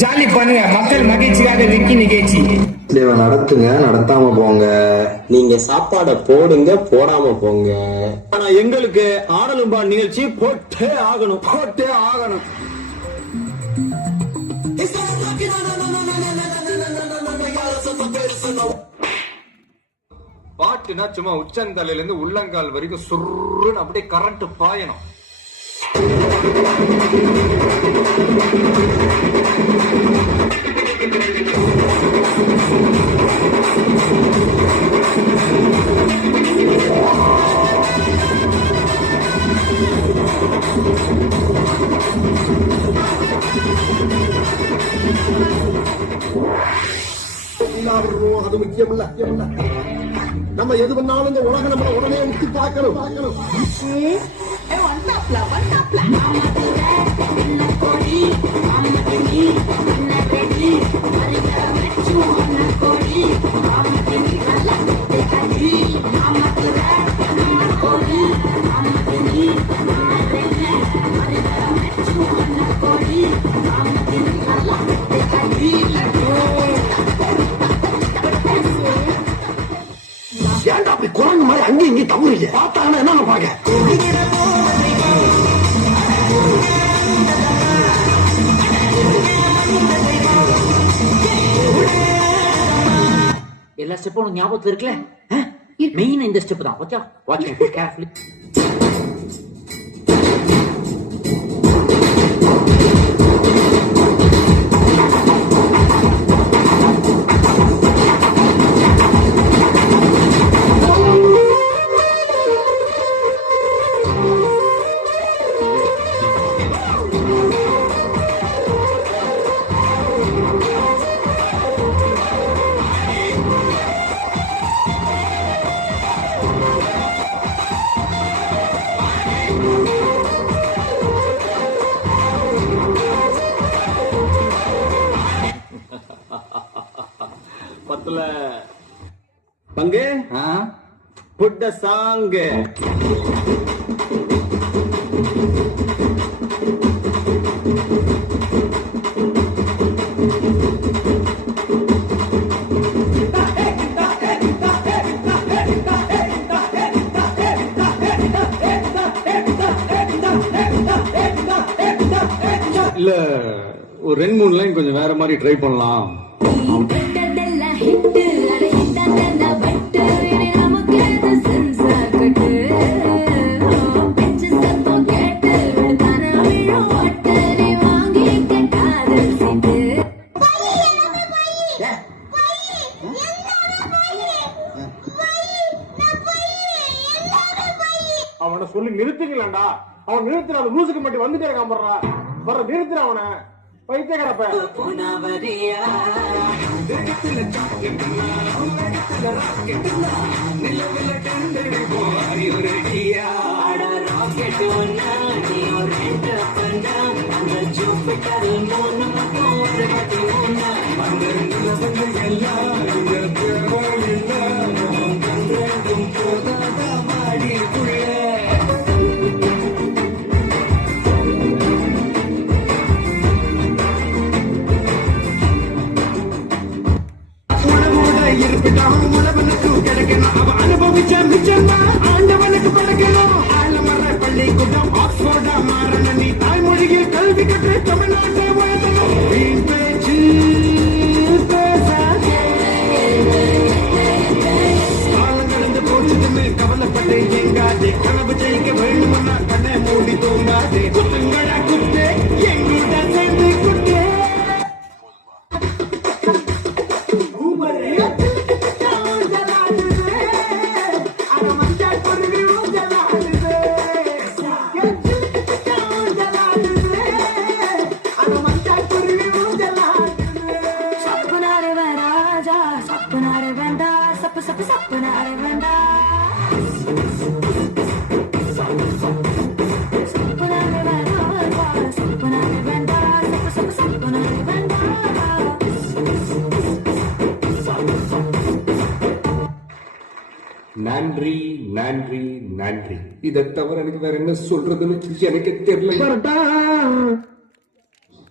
Jolly பண்ணுங்க, மக்கள் மகிழ்ச்சியாக விக்கி நிகழ்ச்சி நடத்துங்க, நடத்தாம போங்க. நீங்க சாப்பாட போடுங்க, போடாம போங்க. ஆனா எங்களுக்கு ஆடலும்பா நிகழ்ச்சி போட்டே ஆகணும், போட்டே ஆகணும். பாட்டுனா சும்மா உச்சந்தலையில இருந்து உள்ளங்கால் வரைக்கும் சுருன்னு அப்படியே கரண்ட் பாயணும். அது முக்கியம் இல்ல. நம்ம எது பண்ணாலும் இந்த உலகம் நம்ம உடனே உத்தி பார்க்கணும். ஏன்டா அப்படி குரங்கு மாதிரி அங்கேயும் இங்கேயும் தவறுங்க? பார்த்தாங்கன்னா என்ன பாக்க எல்லா ஸ்டெப்பும் உனக்கு ஞாபகத்துல இருக்குல்ல? மெயின் இந்த ஸ்டெப் தான். Okay, watch me carefully. பத்துல பங்கு புட்ட சாங்கு இல்ல ஒரு 2-3 லைன் கொஞ்சம் வேற மாதிரி ட்ரை பண்ணலாம். அவனை சொல்லி நிறுத்துங்களா? அவன் நிறுத்துற அந்த லூசுக்கு மட்டும் வந்துட்டே இருக்கான். வர்ற நிறுத்துற அவனை பைத்தியக்காரப்ப. உழவனுக்கு கிடைக்கணும், அவ அனுபவிச்ச மிச்சம் ஆண்டவனுக்கு படைக்கணும். ஆலமர பள்ளிக்கூடம் ஆக்ஸ்போர்டா மாறணும். நீ தாய்மொழியில் கல்வி கற்று தமிழ்நாட்டை உயர்த்தணும். வீண் பேச்சு பேசாதே. காலம் கடந்து போச்சுன்னு கவலைப்பட்டு எங்காதே. கனவு ஜெயிக்க வேணும்னா கண்ணை மூடி தூங்காதே. குத்துங்களா குத்து எங்களோட சேர்ந்து குத்து. நன்றி நன்றி நன்றி. இதை தவிர எனக்கு வேற என்ன சொல்றதுன்னு எனக்கு தெரியல.